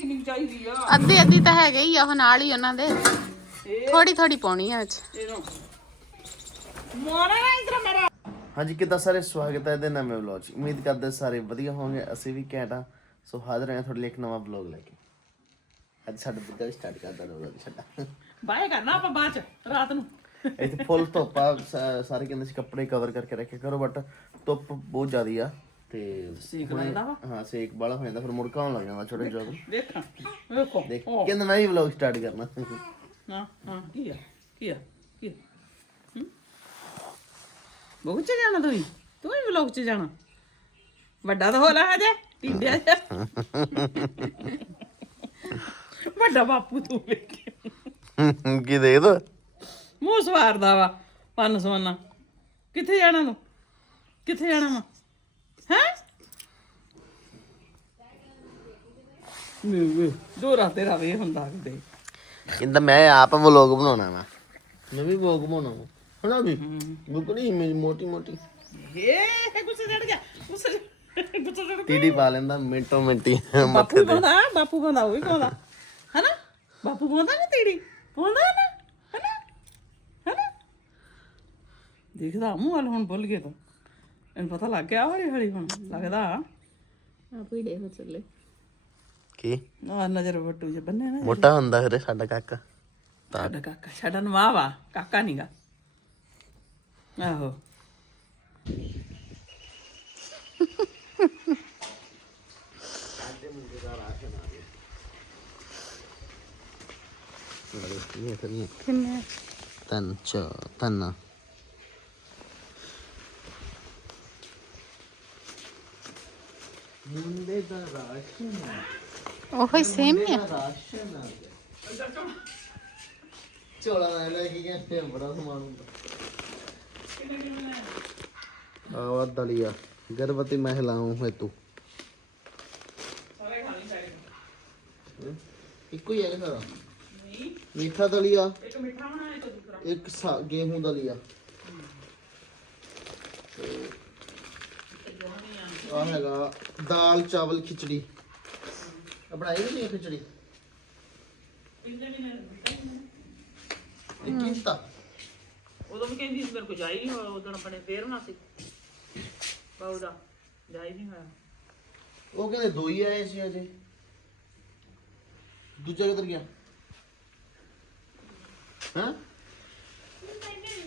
ਕਿੰਨੀ ਕੁ ਚਾਹੀਦੀ ਆ? ਅੱਧੀ ਅੱਧੀ ਤਾਂ ਹੈਗੇ ਹੀ ਆ ਉਹ ਨਾਲ ਹੀ ਉਹਨਾਂ ਦੇ। ਇਹ ਥੋੜੀ ਥੋੜੀ ਪਾਉਣੀ ਆ ਵਿੱਚ। ਇਹਨੂੰ। ਮੋਨਾ ਨਾ ਇਧਰ ਮੇਰਾ। ਹਾਂਜੀ ਕਿੱਦਾਂ ਸਾਰੇ ਸਵਾਗਤ ਹੈ ਇਹਦੇ ਨਵੇਂ ਵਲੌਗ 'ਚ। ਉਮੀਦ ਕਰਦੇ ਸਾਰੇ ਵਧੀਆ ਹੋਣਗੇ ਅਸੀਂ ਵੀ ਘੈਂਟ ਸੋ ਹਾਜ਼ਰ ਹਾਂ ਤੁਹਾਡੇ ਲਈ ਇੱਕ ਨਵਾਂ ਵਲੌਗ ਲੈ ਕੇ। ਅੱਜ ਸਾਡਾ ਬੁੱਧਾ ਸਟਾਰਟ ਕਰਦਾ ਰੋਜ਼ ਸਾਡਾ। ਬਾਏ ਕਰਨਾ ਆਪਾਂ ਬਾਅਦ ਚ ਰਾਤ ਨੂੰ। ਇੱਥੇ ਫੁੱਲ ਧੁੱਪ ਆ ਸ- ਸਾਰੇ ਕਹਿੰਦੇ ਸੀ ਕੱਪੜੇ ਕਵਰ ਕਰਕੇ ਰੱਖਿਆ ਕਰੋ ਬਟ ਧੁੱਪ ਬਹੁਤ ਜ਼ਿਆਦੀ ਆ। ਤੇ ਸੇਕ ਲੱਗਦਾ ਵਾ ਹਾਂ ਸੇਕ ਬਾਲਾ ਹੋ ਜਾਂਦਾ ਫਿਰ ਮੁੜਕਾ ਆਉਣ ਲੱਗ ਜਾਂਦਾ ਛੋਟੇ ਜੋਗ। ਵੇਖਾਂ ਵੇਖੋ ਦੇਖ ਕਹਿੰਦਾ ਮੈਂ ਵੀ ਵਲੌਗ ਸਟਾਰਟ ਕਰਨਾ। ਹਾਂ ਹਾਂ ਕੀ ਆ ਕੀ ਆ ਕੀ ਆ? ਹੂੰ? ਬਹੁਤ ਚ ਜਾਣਾ ਤੂੰ ਵੀ? ਤੂੰ ਵੀ ਵਲੌਗ ਚ ਜਾਣਾ? ਵੱਡਾ ਤਾਂ ਹੋ ਲਾ ਹਜੇ ਟਿੱਡਿਆ ਜਾ ਵੱਡਾ ਬਾਪੂ ਤੂੰ ਵੇਖੀ। ਕੀ ਦੇਖ ਦੋ? ਮੂੰਹ ਸਵਾਰਦਾ ਵਾ ਪੰਨ ਸਵੰਨਾ। ਕਿੱਥੇ ਜਾਣਾ ਤੂੰ? ਕਿੱਥੇ ਜਾਣਾ ਵਾ? ਹੈ ਵੇ ਹੁੰਦਾ ਕਿਤੇ ਕਹਿੰਦਾ ਮੈਂ ਆਪ ਵਲੌਗ ਬਣਾਉਣਾ ਵਾ। ਮੈਂ ਵੀ ਵਲੌਗ ਬਣਾਉਣਾ ਵਾ। ਹਣਾ ਵੀ? ਬੁਕੜੀ ਮੋਟੀ ਮੋਟੀ। ਏ ਗੁੱਸੇ ਚੜ ਗਿਆ ਗੁੱਸੇ ਗੁੱਸੇ ਚੜ ਗਿਆ ਟੀਡੀ ਪਾ ਲੈਂਦਾ ਮਿੰਟੋ ਮਿੰਟੀ ਬਾਪੂ ਪਾਉਂਦਾ ਬਾਪੂ ਪਾਉਂਦਾ ਉਹ ਵੀ ਪਾਉਂਦਾ। ਹਨਾ? ਬਾਪੂ ਪਾਉਂਦਾ ਨਾ ਤੇਰੀ ਪਾਉਂਦਾ ਨਾ ਹਨਾ? ਹਨਾ? ਦੇਖਦਾ ਮੂੰਹ ਵਾਲ ਹੁਣ ਭੁੱਲ ਗਿਆ ਤੂੰ। ਇਹਨੂੰ ਪਤਾ ਲੱਗ ਗਿਆ ਹੌਲੀ ਹੌਲੀ ਹੁਣ ਲੱਗਦਾ। ਆਪ ਹੀ ਦੇਖੋ ਚੱਲੇ। ਕੀ? ਆ ਨਜ਼ਰ ਵੱਟੂ ਜੇ ਬੰਨੇ ਨਾ। ਮੋਟਾ ਹੁੰਦਾ ਫਿਰ ਸਾਡਾ ਕਾਕਾ। ਸਾਡਾ ਕਾਕਾ ਸਾਡਾ ਨਵਾਂ ਵਾ ਕਾਕਾ ਨੀਗਾ। ਆਹੋ। ਇਹ ਤਾਂ ਨਹੀਂ ਕਿੰਨੇ? ਤਨ ਚ ਤਨ। ਮੁੰਡੇ ਦਾ ਰਾਸ਼ਨ ਉਹੋ ਹੀ ਸੇਮ ਹੀ ਆ। ਗਿਆ ਚੋਲਾ ਲੈ ਲੈ ਕੇ ਕਹਿੰਦੇ ਬੜਾ ਸਮਾਨ ਹੁੰਦਾ ਆਵਾ ਦਲੀਆ ਗਰਭਵਤੀ ਤੂੰ। ਇੱਕੋ ਹੀ ਹੈ ਨਾ ਸਾਰਾ ਮੀਠਾ ਦਲੀਆ। ਇੱਕ ਮਿੱਠਾ ਹੋਣਾ ਇੱਕ ਦੂਸਰਾ। ਇੱਕ ਸਾ- ਗੇਹੂੰ ਦਲੀਆ। ਆ ਹੈਗਾ ਦਾਲ ਚਾਵਲ ਖਿਚੜੀ। ਆ ਬਣਾਈ ਨਹੀਂ ਇਹ ਖਿਚੜੀ? ਇਹ ਕੀਤਾ ਉਦੋਂ ਵੀ ਕਹਿੰਦੀ ਸੀ ਮੇਰੇ ਕੋ ਜਾਈ ਨਹੀਂ ਹੋਇਆ ਉਦੋਂ ਆਪਣੇ ਫੇਰ ਹੋਣਾ ਸੀ। ਬਾਉ ਦਾ ਜਾਈ ਨਹੀਂ ਹੋਇਆ। ਉਹ ਕਹਿੰਦੇ ਦੋ ਹੀ ਆਏ ਸੀ ਅਜੇ। ਦੂਜਾ ਕਿੱਧਰ ਗਿਆ? ਹਾਂ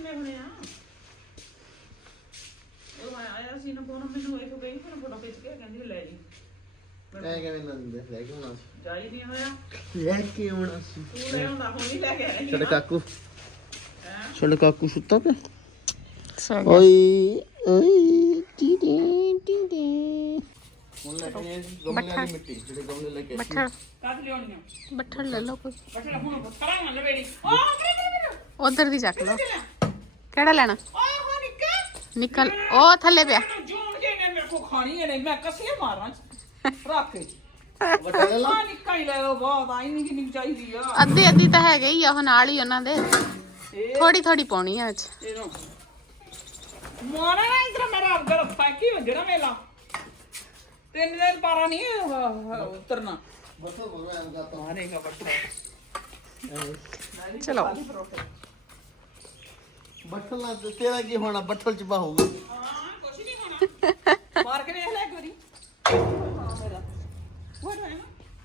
ਮੈਂ ਬਣਿਆ ਉਹ ਆਇਆ ਸੀ ਨਾ ਫੋਨ ਮੈਨੂੰ ਇੱਕ ਗਈ ਫਿਰ ਫੋਟੋ ਖਿੱਚ ਕੇ ਕਹਿੰਦੀ ਲੈ ਜੀ ਲੈ ਕੇ ਆਉਣਾ ਸੀ ਜਾਈ ਨਹੀਂ ਹੋਇਆ ਲੈ ਕੇ ਆਉਣਾ ਸੀ ਤੂੰ ਲੈ ਆਉਂਦਾ ਹੁਣ ਹੀ ਲੈ ਕੇ ਆਇਆ ਛੋਟੇ ਕਾਕੂ। ਸੁੱਤਾ ਪਿਆ? ਸੋ ਓਏ ਓਏ ਟੀਡੇ ਟੀਡੇ ਹੁਣ ਲੈ ਕੇ ਆਏ ਸੀ ਗਮਲੇ ਵਾਲੀ ਮਿੱਟੀ ਜਿਹੜੇ ਗਮਲੇ ਲੈ ਕੇ ਆਏ ਸੀ। ਬੱਠਲ ਕੱਢ ਲਿਆਉਣੀਆਂ ਬੱਠਲ ਲੈ ਲਓ ਕੋਈ। ਬਟਲਾ ਹੁਣ ਕਰਾਂਗਾ ਲਵੇੜੀ ਓ ਕਰੇ ਉਧਰ ਦੀ ਚੱਕ ਲਓ। ਕਿਹੜਾ ਲੈਣਾ? ਓ ਹੋ ਨਿੱਕਾ। ਨਿਕਲ। ਉਹ ਥੱਲੇ ਪਿਆ। ਜੂਣ ਕੇ ਨੇ ਮੇਰੇ ਕੋ ਖਾਣੀ ਹੈ ਨਹੀਂ ਮੈਂ ਕਸੀਆਂ ਮਾਰਾਂ। ਰੱਖ। ਕੇ ਵੱਡਾ ਲੈ ਲਾ ਆ ਨਿੱਕਾ ਹੀ ਲੈ ਲਓ ਬਹੁਤ ਆ। ਇੰਨੀ ਕਿੰਨੀ ਕੁ ਚਾਹੀਦੀ ਆ। ਅੱਧੀ ਅੱਧੀ ਤਾਂ ਹੈਗੇ ਹੀ ਆ ਉਹ ਨਾਲ ਹੀ ਉਹਨਾਂ ਦੇ। ਇਹ ਥੋੜੀ ਥੋੜੀ ਪਾਉਣੀ ਆ ਵਿੱਚ। ਇਹਨੂੰ ਮੋਨਾ ਨਾ ਇਧਰ ਮੇਰਾ ਅਗਰ ਫਾਕੀ ਵੱਜਣਾ ਮੇਲਾ। ਤਿੰਨ ਦਿਨ ਪਾਰਾ ਨਹੀਂ ਅਹ, ਉਤਰਨਾ। ਬਸੋ ਬੋਲੋ ਐਂ ਕਰਤਾ ਮਾਰੇਗਾ ਬੱਟਾ ਚਲੋ। ਬੱਠਲ ਨਾਲ ਤੇ ਤੇਰਾ ਕੀ ਹੋਣਾ? ਬੱਠਲ ਚ ਬਾਹੂਗਾ ਹਾਂ ਕੁਛ ਨਹੀਂ ਹੋਣਾ। ਮਾਰ ਕੇ ਵੇਖ ਲੈ ਇੱਕ ਵਾਰੀ।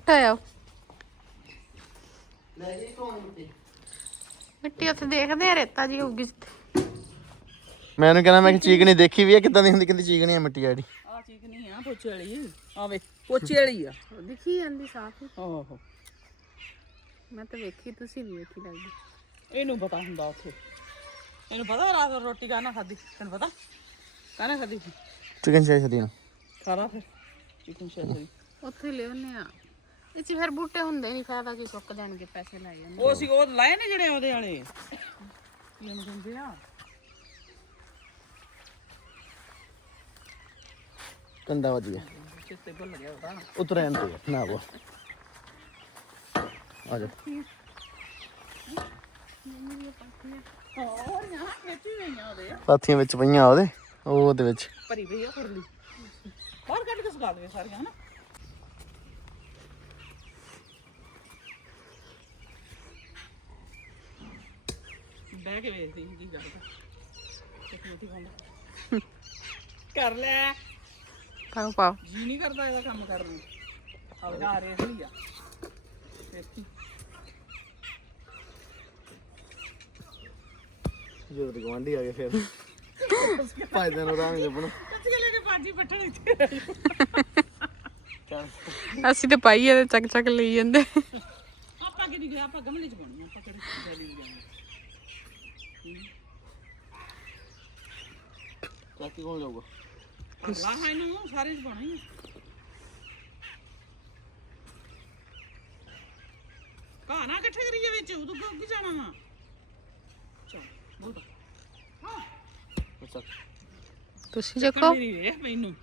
ਟਾਇਓ ਲੈ ਜੀ ਕੌਣ ਮਿੱਟੀ ਮਿੱਟੀ ਉੱਥੇ ਦੇਖਦੇ ਆ ਰੇਤਾ ਜੀ ਹੋਊਗੀ ਜਿੱਥੇ। ਮੈਨੂੰ ਕਹਿੰਦਾ ਮੈਂ ਕਿ ਚੀਕ ਨਹੀਂ ਦੇਖੀ ਵੀ ਆ ਕਿਦਾਂ ਦੀ ਹੁੰਦੀ ਕਹਿੰਦੀ ਚੀਕ ਨਹੀਂ ਆ ਮਿੱਟੀ ਆੜੀ ਆ ਚੀਕ ਨਹੀਂ ਆ ਪੋਚੇ ਵਾਲੀ ਆ। ਵੇ ਪੋਚੇ ਵਾਲੀ ਆ। ਦਿਖੀ ਜਾਂਦੀ ਸਾਫ਼ ਓਹੋ ਮੈਂ ਤਾਂ ਵੇਖੀ ਤੁਸੀਂ ਵੀ ਵੇਖੀ ਲੱਗਦੀ। ਇਹਨੂੰ ਪਤਾ ਹੁੰਦਾ ਉੱਥੇ। ਇਹਨੂੰ ਪਤਾ ਰਾਤ ਨੂੰ ਰੋਟੀ ਕਾਹਨਾ ਖਾਦੀ ਤੈਨੂੰ ਪਤਾ? ਕਾਹਨਾ ਖਾਦੀ ਚਿਕਨ ਚਾਹੀ ਸਦੀਆਂ ਖਾਣਾ ਫਿਰ। ਚਿਕਨ ਸ਼ਾਹੀ ਉੱਥੇ ਲਿਆਉਨੇ ਆ ਇਹ ਚ ਫਿਰ ਬੂਟੇ ਹੁੰਦੇ ਨਹੀਂ ਫਾਇਦਾ ਕੀ ਸੁੱਕ ਜਾਣਗੇ ਪੈਸੇ ਲਾਏ ਜਾਂਦੇ। ਉਹ ਸੀ ਉਹ ਲਾਏ ਨੇ ਜਿਹੜੇ ਉਹਦੇ ਵਾਲੇ? ਕੀ ਇਹਨੂੰ ਕਹਿੰਦੇ ਆ। ਕੰਡਾ ਵੱਜ ਗਿਆ। ਚਿੱਤੇ ਭੁੱਲ ਗਿਆ ਉਹਦਾ। ਤੇ ਨਾ ਉਹ। ਆ ਜਾ। ਹੋਰ ਉਹਦੇ। ਵਿੱਚ ਪਈਆਂ ਉਹਦੇ ਉਹ ਉਹਦੇ ਵਿੱਚ। ਭਰੀ ਪਈ ਆ ਫੁਰਲੀ ਬਾਹਰ ਕੱਢ ਕੇ ਸੁਕਾ ਦੇ ਸਾਰੀਆਂ ਹਨਾ? ਕਹਿ ਕੇ ਵੇਖਦੀ ਸੀ ਕੀ ਕਰ ਲੈ। ਪਾਓ ਪਾਓ। ਜੀ ਨਹੀਂ ਕਰਦਾ ਇਹਦਾ ਕੰਮ ਕਰਨ ਨੂੰ। ਹਲਕਾ ਰੇਸ ਹੀ ਆ। ਦੇਖੀ ਜੋ ਤੇ ਗਵਾਂਢੀ ਆ ਗਏ ਫਿਰ। ਭਾਈ ਦੇ ਨੂੰ ਰਾਂਗੇ ਬਣ ਕੱਚ ਗਲੇ ਨੇ ਬਾਜੀ ਬੱਠਣ ਇੱਥੇ। ਅਸੀਂ ਤੇ ਪਾਈਏ ਤੇ ਚੱਕ ਚੱਕ ਲਈ ਜਾਂਦੇ। ਆਪਾਂ ਕਿਹਦੀ ਗਏ? ਆਪਾਂ ਗਮਲੇ ਚ ਪਾਉਣੀ ਆਪਾਂ ਕਿਹੜੀ ਗਲੀ ਚ ਜਾਣਾ? ਚਾਚੀ ਕੋਲ ਜਾਊਗਾ। ਲਾ ਹੈ ਇਹਨੂੰ ਸਾਰੇ ਚ ਪਾਉਣਾ ਹੀ ਆ। ਘਾਹ ਨਾ ਇਕੱਠੇ ਕਰੀਏ ਵਿੱਚ ਉਦੋਂ ਕਿਉਂ ਕੀ ਜਾਣਾ ਵਾ? ਚਲ ਬੋਲ ਹਾਂ। ਅੱਛਾ ਤੁਸੀਂ ਚੱਕੋ। ਮੇਰੀ ਵੇਖ ਮੈਨੂੰ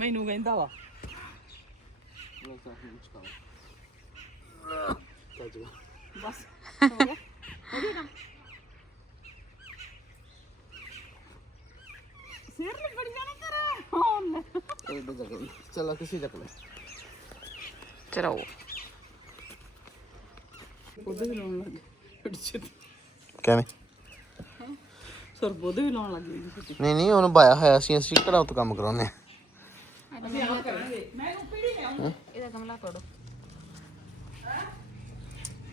ਮੈਨੂੰ ਕਹਿੰਦਾ ਵਾ। ਬਸ ਹੋ ਗਿਆ। ਹੋ ਗਿਆ ਸਿਰ ਲਿਬੜ ਜਾਣਾ ਤੇਰਾ? ਹਾਂ ਲੈ। ਇਹ ਤਾਂ ਜਗ੍ਹਾ ਚਲਾ ਕਿਸੇ ਚੱਕ ਲੈ ਚਲਾਓ ਉਹਦੇ ਵੀ ਲਾਉਣ ਲੱਗੇ ਪਿੱਛੇ ਕਿਵੇਂ? ਸਰ ਬੋਦੇ ਵੀ ਲਾਉਣ ਲੱਗੇ ਜੀ ਛੁੱਟੀ ਨਹੀਂ ਨਹੀਂ ਉਹਨੂੰ ਬਾਇਆ ਹੋਇਆ ਸੀ ਅਸੀਂ ਕਿਹੜਾ ਉਤੋਂ ਕੰਮ ਕਰਾਉਨੇ ਆ ਅਸੀਂ ਆਹ ਕਰਾਂਗੇ। ਮੈਂ ਉਹ ਪੀੜੀ ਲਿਆਉਂ ਇਹਦਾ ਗਮਲਾ ਤੋੜੋ।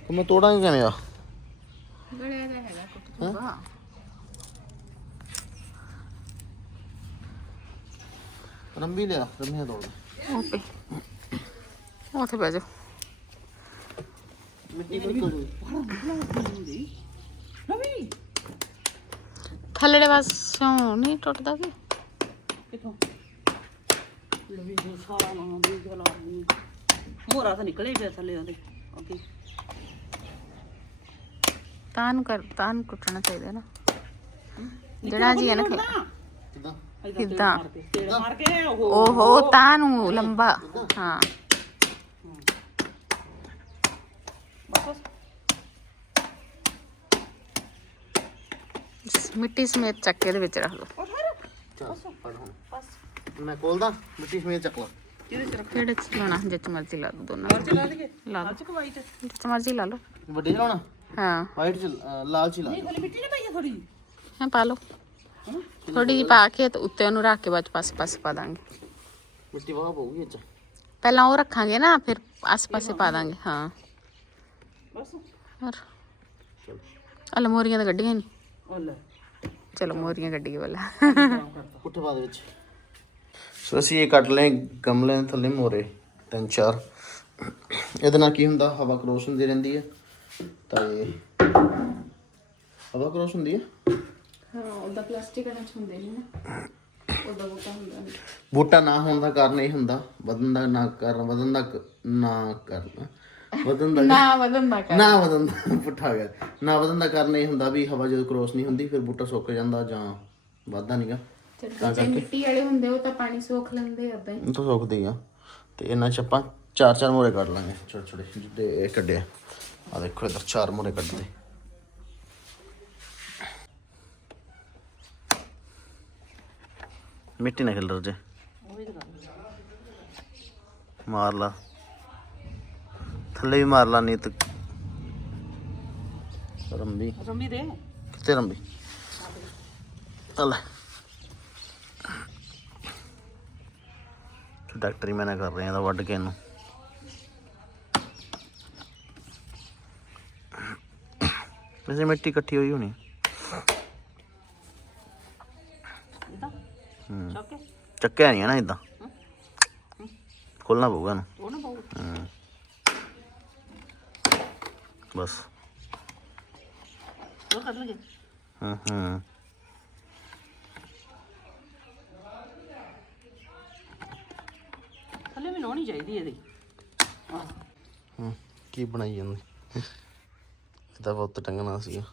ਤੇ ਮੈਂ ਤੋੜਾਂਗੇ ਕਿਵੇਂ ਆ? ਗਲਿਆ ਦਾ ਹੈਗਾ ਕੁੱਟ ਰੰਬੀ ਲਿਆ ਓਕੇ। ਉੱਥੇ ਬਹਿ ਥੱਲੜੇ ਪਾਸੋਂ ਨਹੀਂ ਟੁੱਟਦਾ ਕਿ? ਕਿੱਥੋਂ? ਲਵੀ ਜੋ ਸਾਰਾ ਨਾ ਦੀ ਗਲਾ ਮੋਰਾ ਤਾਂ ਨਿਕਲੇ ਪਿਆ ਥੱਲੇ ਉਹਦੇ। ਅੱਗੇ ਤਾਂ ਨੂੰ ਕਰ ਤਾਂ ਨੂੰ ਟੁੱਟਣਾ ਚਾਹੀਦਾ ਨਾ। ਜਿਹੜਾ ਜੀ ਹੈ ਨਾ ਕਿਦਾਂ? ਕਿੱਦਾਂ ਮਾਰ ਕੇ ਉਹ ਓਹੋ ਤਾਂ ਨੂੰ ਲੰਬਾ। ਹਾਂ। ਬਸ। ਮਿੱਟੀ ਸਮੇਤ ਚੱਕ ਕੇ ਇਹਦੇ ਵਿੱਚ ਰੱਖ ਲਓ। ਉਹ ਫਿਰ। ਚੱਲ ਫੜ ਹੁਣ। ਮੈਂ ਖੋਲਦਾ ਮਿੱਟੀ ਸਮੇਤ ਚੱਕ ਲਾ। ਕਿਹਦੇ ਚ ਰੱਖ ਕਿਹੜੇ ਚ ਲਾਉਣਾ? ਜਿੱਚ ਮਰਜ਼ੀ ਲਾ ਦੋ ਦੋਨਾਂ ਲਈਏ ਲਾ ਲਓ। ਅੱਜ ਕਿ ਵਾਈਟ ਜਿੱਚ ਮਰਜ਼ੀ ਲਾ ਲਓ। ਵੱਡੇ ਚਲਾਉਣਾ ਹਾਂ। ਵਾਈਟ ਚ ਲਾਲ ਚ ਲਾ ਕੋਲ ਮਿੱਟੀ ਨਹੀਂ ਪਈ ਥੋੜੀ ਹਾਂ ਪਾ ਲਓ। ਥੋੜੀ ਜਿਹੀ ਪਾ ਕੇ ਤੇ ਉੱਤੇ ਉਹਨੂੰ ਰੱਖ ਕੇ ਬਾਅਦ ਚ ਪਾਸੇ ਪਾਸੇ ਪਾ ਦਾਂਗੇ। ਮਿੱਟੀ ਵਾਹ ਪਊਗੀ ਚ। ਪਹਿਲਾਂ ਉਹ ਰੱਖਾਂਗੇ ਨਾ ਫਿਰ ਆਸੇ ਪਾਸੇ ਪਾ ਦਾਂਗੇ ਹਾਂ। ਬਸ। ਹੋਰ? ਚਲ ਅਲ ਮੋਰੀਆਂ ਤਾਂ ਗੱਡੀਆਂ ਨਹੀਂ। ਉਹ ਲੈ। ਚਲੋ ਮੋਰੀਆਂ ਗੱਡੀ ਵਾਲਾ ਪੁੱਠੇ ਪਾ ਦੇ ਵਿੱਚ। ਸੋ ਅਸੀਂ ਇਹ ਕੱਟ ਲਏ ਗਮਲੇ ਦੇ ਥੱਲੇ ਮੋਰੇ ਤਿੰਨ ਚਾਰ। ਇਹਦੇ ਨਾਲ ਕੀ ਹੁੰਦਾ? ਹਵਾ ਕ੍ਰੋਸ ਹੁੰਦੀ ਰਹਿੰਦੀ ਹੈ। ਤਾਂ ਇਹ ਹਵਾ ਕ੍ਰੋਸ ਹੁੰਦੀ ਹੈ। ਹਾਂ ਉਹਦਾ ਪਲਾਸਟਿਕ ਨਾਲ ਹੁੰਦੇ ਨਹੀਂ ਨਾ। ਉਹਦਾ ਬੂਟਾ ਹੁੰਦਾ ਨਹੀਂ ਬੂਟਾ ਨਾ ਹੋਣ ਦਾ ਕਾਰਨ ਇਹ ਹੁੰਦਾ ਵਧਣ ਦਾ ਨਾ ਕਾਰਨ ਵਧਣ ਦਾ ਕ- ਨਾ ਕਰਨਾ ਵਧਣ ਦਾ ਨਾ ਵਧਣ ਦਾ ਕਰ ਨਾ ਵਧਣ ਦਾ ਪੁੱਠਾ ਗਿਆ। ਨਾ ਵਧਣ ਦਾ ਕਾਰਨ ਇਹ ਹੁੰਦਾ ਵੀ ਹਵਾ ਜਦੋਂ ਕ੍ਰੋਸ ਨਹੀਂ ਹੁੰਦੀ ਫਿਰ ਬੂਟਾ ਸੁੱਕ ਜਾਂਦਾ ਜਾਂ ਵੱਧਦਾ ਨਹੀਂਗਾ ਜਿਹੜੇ ਮਿੱਟੀ ਵਾਲੇ ਹੁੰਦੇ ਉਹ ਤਾਂ ਪਾਣੀ ਸੋਖ ਲੈਂਦੇ ਓਦਾਂ ਹੀ। ਉਹ ਤਾਂ ਸੁੱਕਦੀ ਆ। ਤੇ ਇਹਨਾਂ ਚ ਆਪਾਂ ਚਾਰ ਚਾਰ ਮੋਰੇ ਕੱਢ ਲਾਂਗੇ। ਛੋਟੇ ਛੋਟੇ ਜਿੱਦੇ ਇਹ ਕੱਢਿਆ। ਆ ਦੇਖੋ ਇਧਰ ਚਾਰ ਮੋਰੇ ਕੱਢਦੇ। ਮਿੱਟੀ ਨਾ ਖਿਲਰ ਜੇ। ਮਾਰ ਲਾ। ਥੱਲੇ ਵੀ ਮਾਰ ਲਾ ਨਹੀਂ ਤੇ ਰੰਬੀ ਰੰਮੀ ਦੇ। ਕਿੱਥੇ ਰੰਬੀ? ਚੱਲ ਤੇ ਡਾਕਟਰੀ ਮੈਨਾਂ ਕਰ ਰਹੇ ਆ ਦਾ ਵੱਢ ਕੇ ਇਹਨੂੰ। ਵੈਸੇ ਮਿੱਟੀ ਇਕੱਠੀ ਹੋਈ ਹੋਣੀ ਇਦਾਂ ਹੂੰ ਚੱਕ ਕੇ ਚੱਕਿਆ ਨਹੀਂ ਨਾ ਇਦਾਂ ਖੋਲਣਾ ਪਊਗਾ ਇਹਨੂੰ। ਉਹ ਨਾ ਪਾਉ ਹੂੰ। ਬਸ। ਉਹ ਕੱਢ ਲਗੇ ਹੂੰ ਹੂੰ। ਥੱਲੇ ਵੀ ਲਾਉਣੀ ਚਾਹੀਦੀ ਇਹਦੀ। ਆਹ ਹੂੰ ਕੀ ਬਣਾਈ ਜਾਂਦੇ? ਇਹਦਾ ਬਹੁਤ ਟੰਗਣਾ ਸੀਗਾ।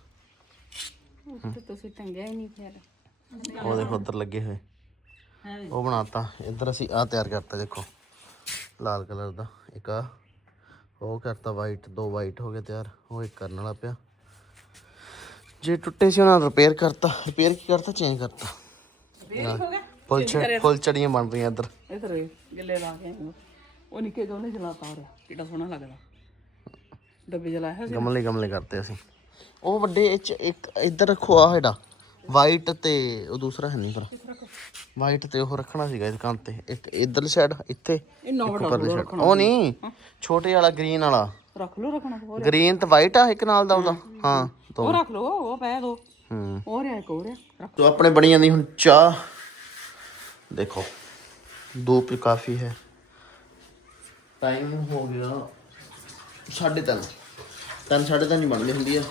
ਤੇ ਤੁਸੀਂ ਟੰਗਿਆ ਹੀ ਨਹੀਂ ਫਿਰ। ਉਹ ਦੇਖੋ ਉੱਧਰ ਲੱਗੇ ਹੋਏ। ਉਹ ਬਣਾਤਾ। ਇੱਧਰ ਅਸੀਂ ਆ ਤਿਆਰ ਕਰਤਾ ਦੇਖੋ। ਲਾਲ ਕਲਰ ਦਾ। ਇੱਕ ਆ ਉਹ ਕਰਤਾ ਵਾਈਟ ਦੋ ਵਾਈਟ ਹੋ ਗਏ ਤਿਆਰ। ਉਹ ਇੱਕ ਕਰਨ ਵਾਲਾ ਪਿਆ। ਜੇ ਟੁੱਟੇ ਸੀ ਉਹਨਾਂ ਰਿਪੇਅਰ ਕਰਤਾ। ਰਿਪੇਅਰ ਕੀ ਕਰਤਾ? ਚੇਂਜ ਕਰਤਾ। ਵੇਖ ਹੋ ਗਿਆ? ਫੁੱਲ ਫੁੱਲ ਚੜੀਆਂ ਬਣ ਰਹੀਆਂ ਇੱਧਰ। ਇਧਰ ਗਿੱਲੇ ਲਾ ਕੇ ਉਹ। ਨਿੱਕੇ ਗਮਲੇ ਜਲਾਤਾ ਹੋ ਰਿਹਾ ਕਿੱਡਾ ਸੋਹਣਾ ਲੱਗਦਾ। ਡੱਬੇ ਜਲਾਇਆ ਸੀ। ਗਮਲੇ ਗਮਲੇ ਕਰਤੇ ਅਸੀਂ। ਉਹ ਵੱਡੇ ਇੱਕ ਇੱਧਰ ਰੱਖੋ ਆ ਹੈਡਾ ਵਾਈਟ ਤੇ ਉਹ ਦੂਸਰਾ ਹੈ ਨਹੀਂ ਪਰ ਵਾਈਟ ਤੇ ਉਹ ਰੱਖਣਾ ਸੀਗਾ ਇਸ ਕੰਨ ਤੇ। ਇੱਕ ਇਧਰਲੀ ਸਾਈਡ ਇੱਥੇ। ਉਹ ਨਹੀਂ ਛੋਟੇ ਵਾਲਾ ਗ੍ਰੀਨ ਵਾਲਾ। ਰੱਖ ਲੋ ਰੱਖਣਾ ਗ੍ਰੀਨ ਤੇ ਵਾਈਟ ਆ ਇੱਕ ਨਾਲ ਦਾ ਉਹਦਾ। ਹਾਂ। ਉਹ ਰੱਖ ਲੋ ਉਹ ਪੈ ਦੋ। ਹੂੰ। ਹੋਰ ਹੈ ਕੋਰ ਤੋ ਆਪਣੇ ਬਣੀ ਜਾਂਦੀ ਹੁਣ ਚਾਹ। ਦੇਖੋ ਧੂਪ ਵੀ ਕਾਫੀ ਹੈ। ਟਾਈਮ ਹੋ ਗਿਆ 3:30 ਤਿੰਨ। ਸਾਢੇ ਤਿੰਨ ਹੀ ਬਣਦੀ ਹੁੰਦੀ ਆ।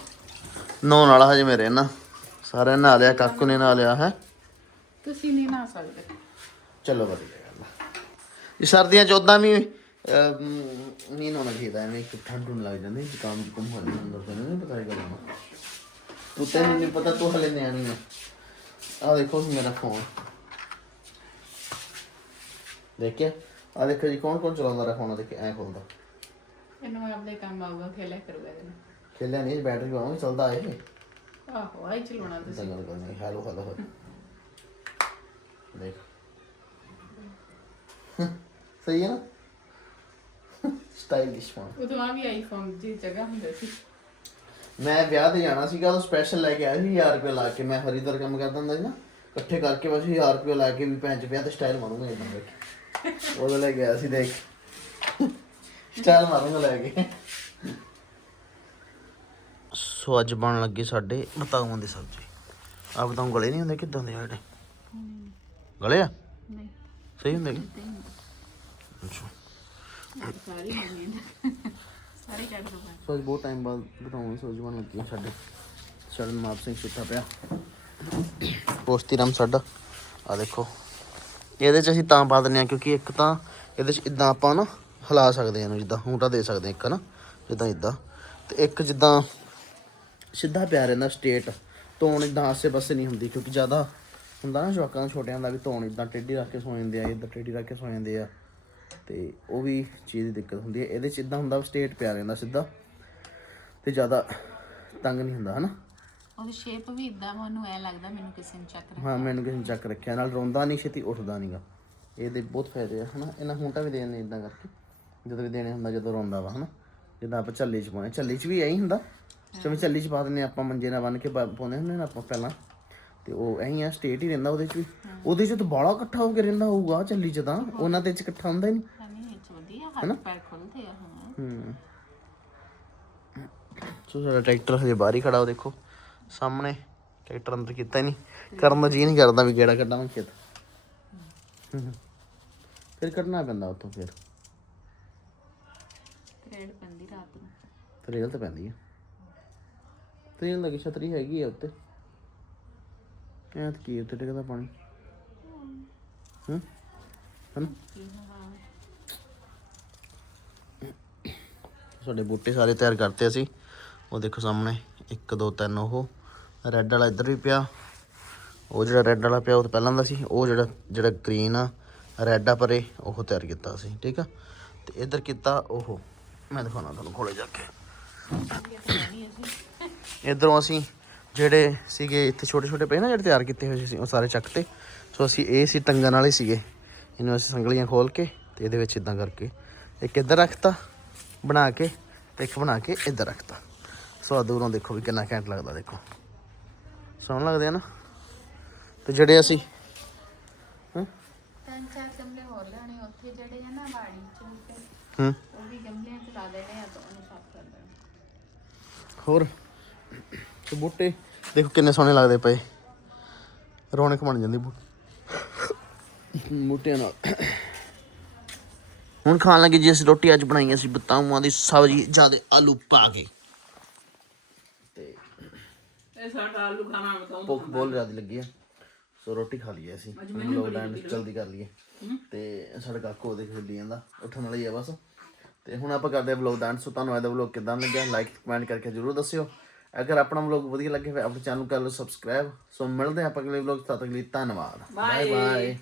ਨਹਾਉਣ ਵਾਲਾ ਹਜੇ ਮੇਰੇ ਨਾ ਸਾਰਿਆਂ ਨੇ ਨਹਾ ਲਿਆ ਕਾਕੂ ਨੇ ਨਹਾ ਲਿਆ ਹੈ। ਤੁਸੀਂ ਨਹੀਂ ਨਾ ਸਕਦੇ। ਚਲੋ ਵਧੀਆ ਗੱਲ ਆ। ਇਹ ਸਰਦੀਆਂ ਚ ਉਦਾਂ ਵੀ ਅਮ, ਨਹੀਂ ਨਹਾਉਣਾ ਚਾਹੀਦਾ ਐਵੇਂ ਇੱਕ ਠੰਡ ਨੂੰ ਲੱਗ ਜਾਂਦੀ ਜ਼ੁਕਾਮ ਜ਼ੁਕਮ ਹੋ ਜਾਂਦਾ ਅੰਦਰ ਤੋਂ ਨਹੀਂ ਪਤਾ ਇਹ ਗੱਲ ਦਾ। ਤੂੰ ਤੈਨੂੰ ਨਹੀਂ ਪਤਾ ਤੂੰ ਹਲੇ ਨਿਆਣੀ ਆ। ਆ ਦੇਖੋ ਮੇਰਾ ਫੋਨ ਦੇਖਿਆ? ਆ ਦੇਖੋ ਜੀ ਕੌਣ ਕੌਣ ਚਲਾਉਂਦਾ ਰਿਹਾ ਫੋਨ ਦੇਖੇ ਐ ਖੋਲਦਾ। ਇਹਨੂੰ ਆਪਣੇ ਕੰਮ ਆਊਗਾ ਖੇਲਿਆ ਕਰੂਗਾ ਇਹਨੂੰ ਖੇਲਿਆ ਨਹੀਂ ਬੈਟਰੀ ਪਾਵਾਂਗੇ ਚੱਲਦਾ ਇਹ। ਆਹੋ ਆਈ ਚਲਾਉਣਾ ਤੁਸੀਂ। ਤਾਂ ਗੱਲ ਕਰਨੀ ਹੈਲੋ ਹੈਲੋ ਦੇਖ। ਸਹੀ ਹੈ ਨਾ? ਸਟਾਈਲਿਸ਼ ਫੋਨ ਉਦੋਂ ਆ ਵੀ ਆਈਫੋਨ ਦੀ ਜਗ੍ਹਾ ਹੁੰਦੀ ਸੀ। ਮੈਂ ਵਿਆਹ ਤੇ ਜਾਣਾ ਸੀਗਾ ਤਾਂ ਸਪੈਸ਼ਲ ਲੈ ਕੇ ਆਇਆ ਸੀ 1000 ਰੁਪਏ ਲਾ ਕੇ। ਮੈਂ ਹਰੀਦਰ ਕੰਮ ਕਰਦਾ ਹੁੰਦਾ ਸੀ ਨਾ ਇਕੱਠੇ ਕਰਕੇ ਬਸ 1000 ਰੁਪਏ ਲਾ ਕੇ ਵੀ ਭੈਣ ਚ ਵਿਆਹ ਤੇ ਸਟਾਈਲ ਮਾਰੂੰਗਾ ਇਦਾਂ ਦੇਖ ਉਹਦੇ ਲੈ ਗਿਆ ਸੀ ਦੇਖ। ਸਟਾਈਲ ਮਾਰੂੰਗਾ ਲੈ ਕੇ। ਸੋ ਅੱਜ ਬਣ ਲੱਗੇ ਸਾਡੇ ਬਤਾਉਆਂ ਦੀ ਸਬਜ਼ੀ। ਆ ਬਤਾਉ ਗਲੇ ਨਹੀਂ ਹੁੰਦੇ ਕਿਦਾਂ ਦੇ ਆ ਜਿਹੜੇ। ਗਲੇ ਆ? ਨਹੀਂ। ਸਹੀ ਹੁੰਦੇ ਕਿ ਅੱਛਾ। ਸਾਰੀ ਮੰਮੀ ਸਾਰੀ ਕੱਢ ਦੋ ਸੋ ਬਹੁਤ ਟਾਈਮ ਬਾਅਦ ਬਤਾਉਂ ਸਬਜ਼ੀ ਬਣ ਲੱਗੀ ਆ ਸਾਡੇ ਸ਼ਰਨ ਮਾਪ ਸਿੰਘ ਸੁੱਤਾ ਪਿਆ। ਪੋਸਤੀ ਰਾਮ ਸਾਡਾ ਆ ਦੇਖੋ। ਇਹਦੇ ਚ ਅਸੀਂ ਤਾਂ ਪਾ ਦਿੰਦੇ ਆ ਕਿਉਂਕਿ ਇੱਕ ਤਾਂ ਇਹਦੇ ਚ ਇਦਾਂ ਆਪਾਂ ਨਾ ਹਿਲਾ ਸਕਦੇ ਆ ਇਹਨੂੰ ਜਿੱਦਾਂ ਹੂਟਾ ਦੇ ਸਕਦੇ ਇੱਕ ਨਾ ਜਿੱਦਾਂ ਇਦਾਂ ਤੇ ਇੱਕ ਜਿੱਦਾਂ ਸਿੱਧਾ ਪਿਆ ਰਹਿੰਦਾ ਸਟੇਟ ਧੌਣ ਇਦਾਂ ਆਸੇ ਪਾਸੇ ਨਹੀਂ ਹੁੰਦੀ ਕਿਉਂਕਿ ਜ਼ਿਆਦਾ ਹੁੰਦਾ ਨਾ ਜਵਾਕਾਂ ਦਾ ਛੋਟਿਆਂ ਦਾ ਵੀ ਧੌਣ ਇਦਾਂ ਟੇਢੀ ਰੱਖ ਕੇ ਸੌ ਜਾਂਦੇ ਆ ਇਦਾਂ ਟੇਢੀ ਰੱਖ ਕੇ ਸੌ ਜਾਂਦੇ ਆ। ਤੇ ਉਹ ਵੀ ਚੀਜ਼ ਦੀ ਦਿੱਕਤ ਹੁੰਦੀ ਹੈ। ਇਹਦੇ ਚ ਇਦਾਂ ਹੁੰਦਾ ਸਟੇਟ ਪਿਆ ਰਹਿੰਦਾ ਸਿੱਧਾ ਤੇ ਜ਼ਿਆਦਾ ਤੰਗ ਨਹੀਂ ਹੁੰਦਾ ਹਨਾ? ਉਹਦੀ ਸ਼ੇਪ ਵੀ ਇਦਾਂ ਮੈਨੂੰ ਐ ਲੱਗਦਾ ਮੈਨੂੰ ਕਿਸੇ ਨੇ ਚੱਕ ਹਾਂ ਮੈਨੂੰ ਕਿਸੇ ਨੇ ਚੱਕ ਰੱਖਿਆ। ਨਾਲ ਰੋਂਦਾ ਨਹੀਂ ਛੇਤੀ ਉੱਠਦਾ ਨਹੀਂਗਾ ਇਹਦੇ ਬਹੁਤ ਫਾਇਦੇ ਆ ਹਨਾ? ਇਹਨਾਂ ਹੁੰਟਾ ਵੀ ਦੇ ਦਿੰਦੇ ਇਦਾਂ ਕਰਕੇ। ਜਦੋਂ ਵੀ ਦੇਣੇ ਹੁੰਦਾ ਜਦੋਂ ਰੋਂਦਾ ਵਾ ਹਨਾ? ਜਿੱਦਾਂ ਆਪਾਂ ਝੱਲੀ ਚ ਪਾਉਂਦੇ ਝੱਲੀ ਚ ਵੀ ਐਂ ਹੀ ਹੁੰਦਾ। ਜਿਵੇਂ ਝੱਲੀ ਚ ਪਾ ਦਿੰਦੇ ਆਪਾਂ ਮੰਜੇ ਨਾਲ ਬੰਨ ਕੇ ਪਾਉਂਦੇ ਹੁੰਦੇ ਨਾ ਆਪਾਂ ਪਹਿਲਾਂ। ਤੇ ਉਹ ਐਂ ਆ ਸਟੇਟ ਹੀ ਰਹਿੰਦਾ ਉਹਦੇ ਚ ਵੀ। ਉਹਦੇ ਚ ਤਾਂ ਬਾਲਾ ਇਕੱਠਾ ਹੋ ਕੇ ਰਹਿੰਦਾ ਹੋਊਗਾ ਝੱਲੀ ਚ ਤਾਂ। ਉਹਨਾਂ ਦੇ ਚ ਇਕੱਠਾ ਹੁੰਦਾ ਹੀ ਨਹੀਂ। ਨਹੀਂ ਇਹ ਵਧੀਆ ਹੱਥ ਪੈਰ ਖੁੱਲਦੇ ਆ ਹਾਂ। ਹੂੰ ਸੋ ਸਾਡਾ ਟਰੈਕਟਰ ਹਜੇ ਬਾਹਰ ਹੀ ਖੜਾ ਉਹ ਦੇਖੋ ਸਾਹਮਣੇ। ਟਰੈਕਟਰ ਅੰਦਰ ਕੀਤਾ ਹੀ ਨਹੀਂ। ਕਰਨ ਦਾ ਜੀ ਨਹੀਂ ਕਰਦਾ ਵੀ ਗੇੜਾ ਕੱਢਾਂ ਖੇਤ। ਫਿਰ ਕੱਢਣਾ ਪੈਂਦਾ ਉੱਥੋਂ ਫਿਰ। ਟ੍ਰੇਡ ਪੈਂਦੀ ਰਾਤ ਨੂੰ। ਤਰੇਲ ਤਾਂ ਪੈਂਦੀ ਹੈ ਤਰੇਲ ਲੱਗੀ ਛਤਰੀ ਹੈਗੀ ਆ ਉੱਤੇ। ਐਤ ਕੀ ਉੱਤੇ ਟਿਕਦਾ ਪਾਣੀ? ਹੂੰ? ਹਨ? ਸਾਡੇ ਬੂਟੇ ਸਾਰੇ ਤਿਆਰ ਕਰਤੇ ਅਸੀਂ। ਉਹ ਦੇਖੋ ਸਾਹਮਣੇ 1 2 3 ਉਹ। ਰੈੱਡ ਵਾਲਾ ਇੱਧਰ ਵੀ ਪਿਆ। ਉਹ ਜਿਹੜਾ ਰੈੱਡ ਵਾਲਾ ਪਿਆ, ਉਹ ਤਾਂ ਪਹਿਲਾਂ ਦਾ ਸੀ। ਉਹ ਜਿਹੜਾ ਜਿਹੜਾ ਗ੍ਰੀਨ ਆ, ਰੈੱਡ ਆ ਪਰੇ, ਉਹ ਤਿਆਰ ਕੀਤਾ ਸੀ ਠੀਕ ਆ? ਤੇ ਇੱਧਰ ਕੀਤਾ ਉਹ। ਮੈਂ ਦਿਖਾਉਣਾ ਤੁਹਾਨੂੰ ਕੋਲੇ ਜਾ ਕੇ। ਇਧਰੋਂ ਅਸੀਂ ਜਿਹੜੇ ਸੀਗੇ ਇੱਥੇ ਛੋਟੇ ਛੋਟੇ ਪਏ ਨਾ ਜਿਹੜੇ ਤਿਆਰ ਕੀਤੇ ਹੋਏ ਸੀ ਉਹ ਸਾਰੇ ਚੱਕਤੇ ਸੋ ਅਸੀਂ ਇਹ ਸੀ ਟੰਗਣ ਵਾਲੇ ਸੀਗੇ। ਇਹਨੂੰ ਅਸੀਂ ਸੰਗਲੀਆਂ ਖੋਲ ਕੇ ਤੇ ਇਹਦੇ ਵਿੱਚ ਇਦਾਂ ਕਰਕੇ ਇੱਕ ਇੱਧਰ ਰੱਖਤਾ ਬਣਾ ਕੇ ਤੇ ਇੱਕ ਬਣਾ ਕੇ ਇੱਧਰ ਰੱਖਤਾ। ਸੋ ਆ ਦੂਰੋਂ ਦੇਖੋ ਵੀ ਕਿੰਨਾ ਘੈਂਟ ਲੱਗਦਾ ਦੇਖੋ। ਸੋਹਣ ਲੱਗਦੇ ਆ ਨਾ। ਤੇ ਜਿਹੜੇ ਅਸੀਂ ਹਾਂ? ਤਿੰਨ ਚਾਰ ਗਮਲੇ ਹੋਰ ਲੈਣੇ ਉੱਥੇ ਜਿਹੜੇ ਆ ਨਾ ਬਾੜੀ ਚ ਉੱਤੇ, ਹੂੰ। ਉਹ ਵੀ ਗਮਲਿਆਂ ਚ ਲਾ ਦੇਣੇ ਆ ਤਾਂ ਉਹਨੂੰ ਸਾਫ਼ ਕਰ ਦੇਣਾ ਹੋਰ? ਤੇ ਬੂਟੇ। ਦੇਖੋ ਕਿੰਨੇ ਸੋਹਣੇ ਲੱਗਦੇ ਪਏ। ਰੌਣਕ ਬਣ ਜਾਂਦੀ ਬੂਟਿਆਂ ਨਾਲ। ਹੁਣ ਖਾਣ ਲੱਗੇ ਜੀ ਅਸੀਂ ਰੋਟੀ ਅੱਜ ਬਣਾਈ ਅਸੀਂ ਬਤਾਊਆਂ ਦੀ ਸਬਜ਼ੀ ਜਿਆਦੇ ਆਲੂ ਪਾ ਕੇ। ਤੇ ਇਹ ਸਾਡਾ ਆਲੂ ਖਾਣਾ ਬਤਾਉਂ ਭੁੱਖ ਬਹੁਤ ਜ਼ਿਆਦਾ ਲੱਗੀ ਹੈ ਸੋ ਰੋਟੀ ਖਾ ਲਈਏ ਅਸੀਂ। ਲੋਕ ਲੈਂਡ ਜਲਦੀ ਕਰ ਲਈਏ। ਤੇ ਸਾਡਾ ਕਾਕੂ ਉਹਦੇ ਖੇਲੀ ਜਾਂਦਾ। ਉੱਠਣ ਵਾਲੀ ਹੈ ਬਸ। ਤੇ ਹੁਣ ਆਪਾਂ ਕਰਦੇ ਹਾਂ ਵਲੌਗ ਦਾ ਸੋ ਤੁਹਾਨੂੰ ਇਹਦਾ ਵਲੌਗ ਕਿਦਾਂ ਲੱਗਿਆ? ਲਾਈਕ ਕਮੈਂਟ ਕਰਕੇ ਜਰੂਰ ਦੱਸਿਓ। ਅਗਰ ਆਪਣਾ ਵਲੌਗ ਵਧੀਆ ਲੱਗੇ ਫਿਰ ਆਪਣੇ ਚੈਨਲ ਕਰ ਲਓ ਸਬਸਕ੍ਰਾਈਬ ਸੋ ਮਿਲਦੇ ਆਪਾਂ ਅਗਲੇ ਵਲੌਗ ਤੱਕ ਲਈ ਧੰਨਵਾਦ। Bye bye